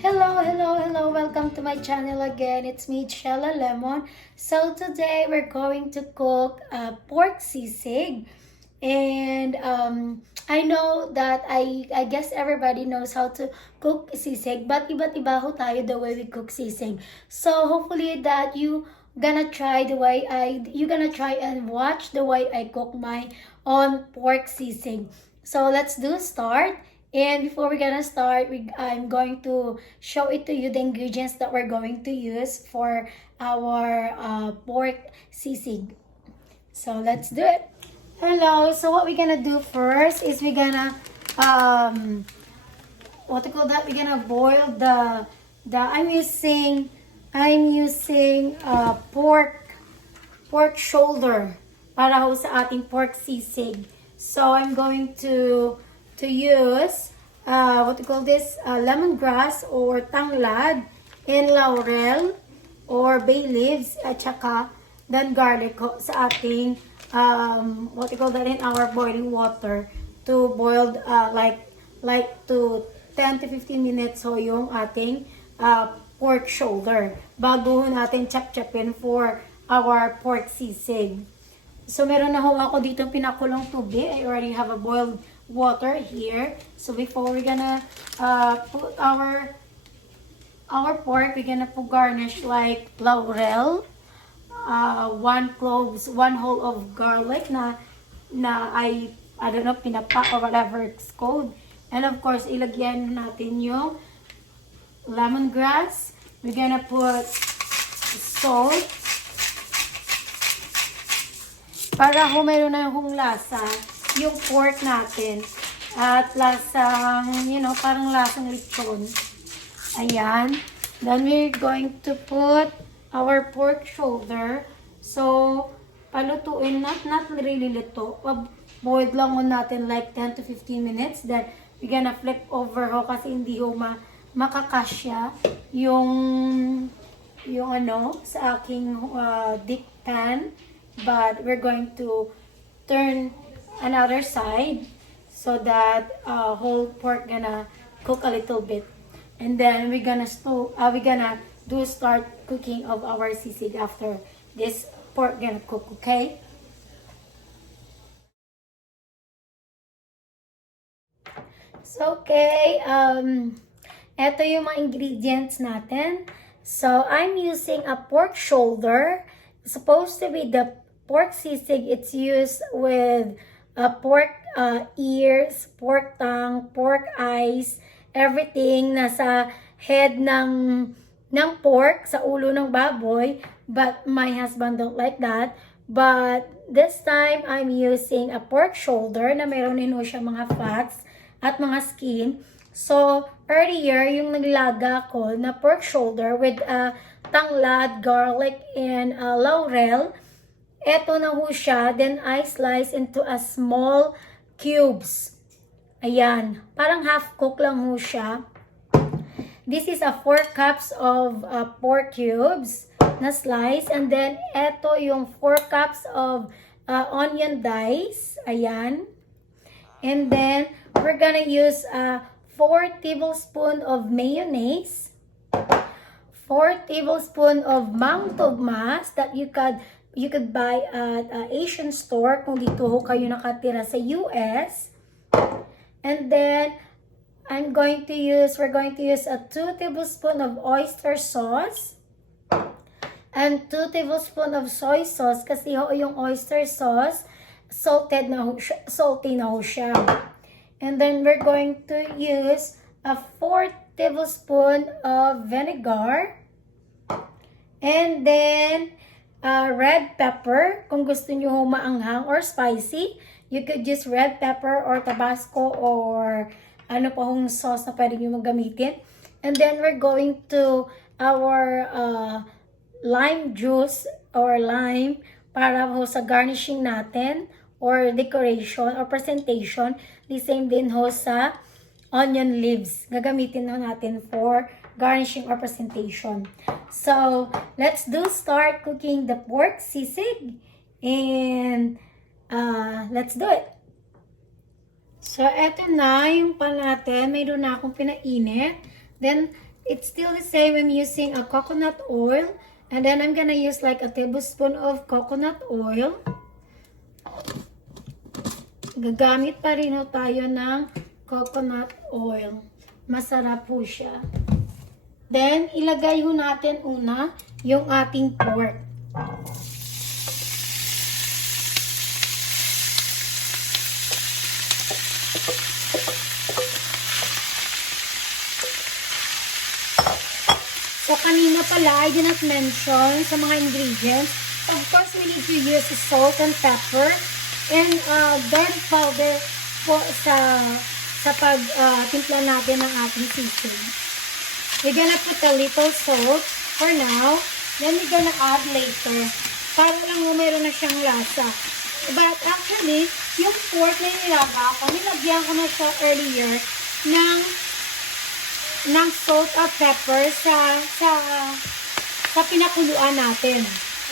Hello, welcome to my channel again. It's me, Sheila Lemon. So today we're going to cook pork sisig. And I know that I guess everybody knows how to cook sisig, but iba't iba ho tayo the way we cook sisig. So hopefully that you gonna try and watch the way I cook my own pork sisig. So let's start. And before we're gonna start, I'm going to show it to you the ingredients that we're going to use for our pork sisig. So let's do it. Hello. So what we're gonna do first is we're gonna what to call that? We're gonna boil the I'm using pork shoulder para ho sa ating pork sisig. So I'm going to use what to call this, lemongrass or tanglad and laurel or bay leaves at saka then garlic sa ating what to call that in our boiling water to boil like to 10 to 15 minutes ho yung ating pork shoulder bago natin chop-chopin for our pork sisig. So meron na ho ako dito pinakulong tubig. I already have a boiled water here. So before we're gonna put our pork, we're gonna put garnish like laurel, one whole of garlic na I don't know, pinapa or whatever it's called. And of course, ilagyan natin yung lemongrass. We're gonna put salt para meron na yung lasa yung pork natin at lasang, parang lasang lechon. Ayan. Then we're going to put our pork shoulder. So, palutuin, not really luto. Boiled lang mo natin like 10 to 15 minutes. Then, we're gonna flip over ho kasi hindi ho makakasya yung sa aking deep pan. But we're going to turn another side so that whole pork gonna cook a little bit, and then we're gonna start cooking of our sisig after this pork gonna cook. Okay, so eto yung mga ingredients natin. So I'm using a pork shoulder. It's supposed to be the pork sisig. It's used with pork ears, pork tongue, pork eyes, everything nasa head ng pork, sa ulo ng baboy. But my husband don't like that. But this time, I'm using a pork shoulder na meron din ho siya mga fats at mga skin. So, earlier, yung naglaga ko na pork shoulder with tanglad, garlic, and laurel, eto na ho siya. Then, I slice into a small cubes. Ayan. Parang half cook lang ho siya. This is a 4 cups of pork cubes na slice. And then, eto yung 4 cups of onion dice. Ayan. And then, we're gonna use 4 tablespoons of mayonnaise, 4 tablespoons of mang togmas that you could buy at Asian store kung dito ho kayo nakatira sa US. And then we're going to use a 2 tablespoons of oyster sauce and 2 tablespoons of soy sauce kasi ho yung oyster sauce salty na ho siya. And then we're going to use a 4 tablespoons of vinegar. And then red pepper. Kung gusto nyo maanghang or spicy, you could use red pepper or Tabasco or ano pa hong sauce na pwede nyo magamitin. And then we're going to our lime juice or lime para ho sa garnishing natin or decoration or presentation. The same din ho sa onion leaves. Gagamitin ho natin for garnishing or presentation. So, let's start cooking the pork sisig. And let's do it. So, eto na yung pan natin. Mayroon na akong pinainit. Then, it's still the same. I'm using a coconut oil. And then I'm gonna use like a tablespoon of coconut oil. Gagamit pa rin ho tayo ng coconut oil. Masarap po siya. Then, ilagay ho natin una yung ating pork. So, kanina pala, I did not mention sa mga ingredients. Of course, we need to use salt and pepper and garlic powder po sa pag-timpla natin ng ating sisig. We're gonna put a little salt for now. Then we're gonna add later. Para lang mayroon na siyang lasa. But actually, yung pork na nilaga ko, nilagyan ko na siya earlier ng salt at pepper sa pinakuluan natin.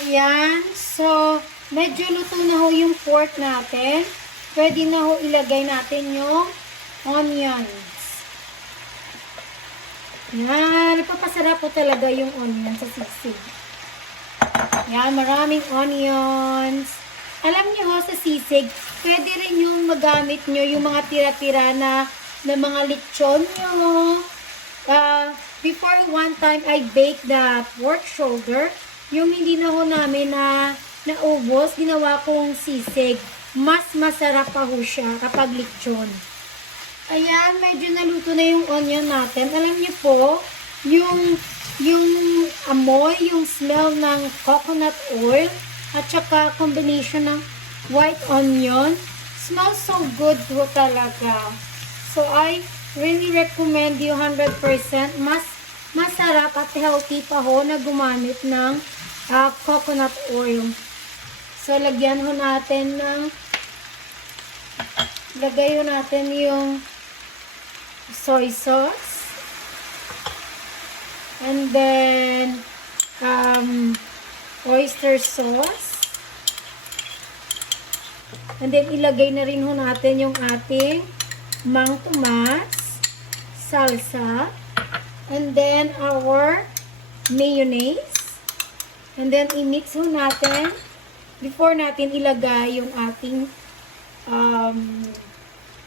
Ayan. So, medyo luto na ho yung pork natin. Pwede na ho ilagay natin yung onions. Yan. Napapasarap po talaga yung onion sa sisig. Yan. Maraming onions. Alam niyo ho, sa sisig, pwede rin yung magamit nyo yung mga tira-tira na mga lechon nyo. Before one time, I baked the pork shoulder. Yung hindi na ho namin na naubos, ginawa kong sisig. Mas masarap pa ho siya kapag lechon. Ayan, medyo naluto na yung onion natin. Alam niyo po, yung amoy, yung smell ng coconut oil, at saka combination ng white onion, smells so good po talaga. So, I really recommend you 100%. Mas masarap at healthy pa ho na gumamit ng coconut oil. So, lagyan ho natin lagay ho natin yung soy sauce. And then, oyster sauce. And then, ilagay na rin ho natin yung ating mang tomas, salsa, and then our mayonnaise. And then, i-mix ho natin before natin ilagay yung ating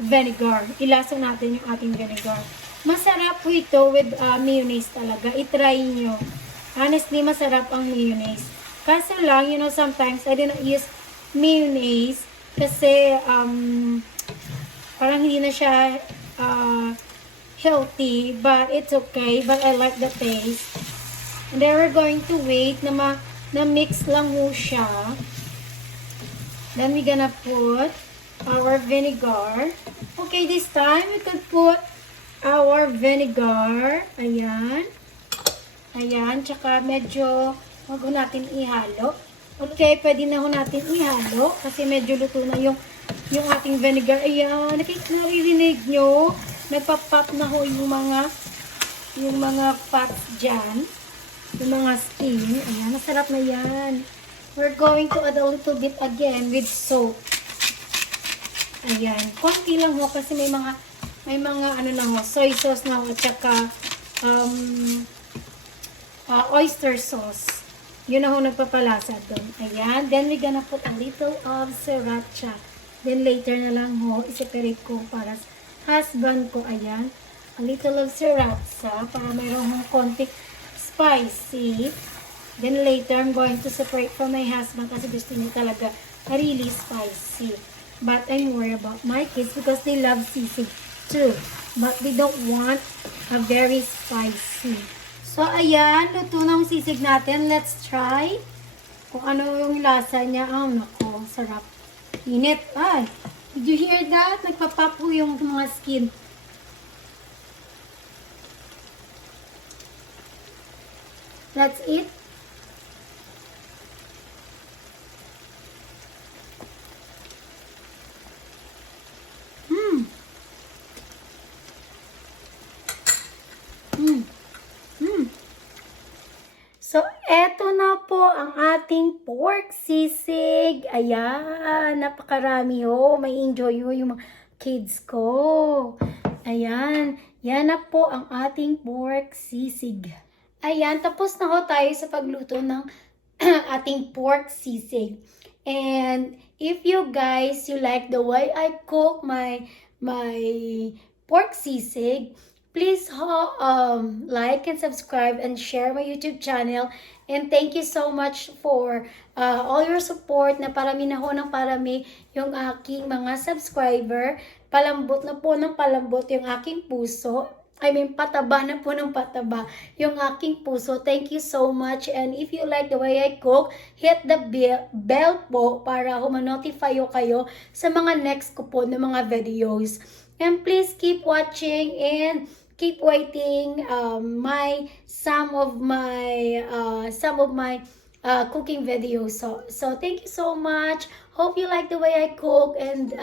vinegar. Ilasa natin yung ating vinegar. Masarap po ito with mayonnaise talaga. I-try nyo. Honestly, masarap ang mayonnaise. Kaso lang, you know, sometimes I didn't use mayonnaise kasi parang hindi na siya healthy, but it's okay. But I like the taste. And then we're going to wait na mix lang mo siya. Then we're gonna put our vinegar. Okay, this time we could put our vinegar. Ayan. Ayan, tsaka medyo wag natin ihalo. Okay, pwede na ho natin ihalo kasi medyo luto na yung ating vinegar. Ayan, naririnig nyo. Nagpa-pop na ho yung mga fats dyan. Yung mga skin. Ayan, masarap na yan. We're going to add a little bit again with soap. Ayan. Konti lang ho kasi may mga ano na ho, soy sauce na ho at saka oyster sauce. Yun na ho nagpapalasa doon. Ayan. Then we're gonna put a little of sriracha. Then later na lang ho, i-separate ko para sa husband ko. Ayan. A little of sriracha para mayroon hong konti spicy. Then later, I'm going to separate from my husband kasi gusto niya talaga really spicy. But I'm worried about my kids because they love sisig too. But they don't want a very spicy. So, ayan. Luto na ang sisig natin. Let's try kung ano yung lasa niya. Nako. Sarap. Init. Ay. Did you hear that? Nagpapap po yung mga skin. That's it. So, eto na po ang ating pork sisig. Ayan, napakarami ho. May enjoy ho yung mga kids ko. Ayan, Yan na po ang ating pork sisig. Ayan, tapos na ho tayo sa pagluto ng ating pork sisig. And if you guys, you like the way I cook my pork sisig, please like and subscribe and share my YouTube channel. And thank you so much for all your support na parami na ho ng parami yung aking mga subscriber. Palambot na po ng palambot yung aking puso. I mean, pataba na po ng pataba yung aking puso. Thank you so much. And if you like the way I cook, hit the bell po para ma-notify kayo sa mga next ko po na mga videos. And please keep watching and keep waiting some of my cooking videos. So thank you so much. Hope you like the way I cook, and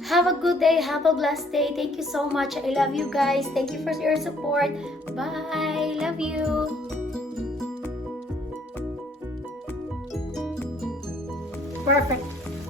have a good day, have a blessed day. Thank you so much. I love you guys. Thank you for your support. Bye. Love you. Perfect.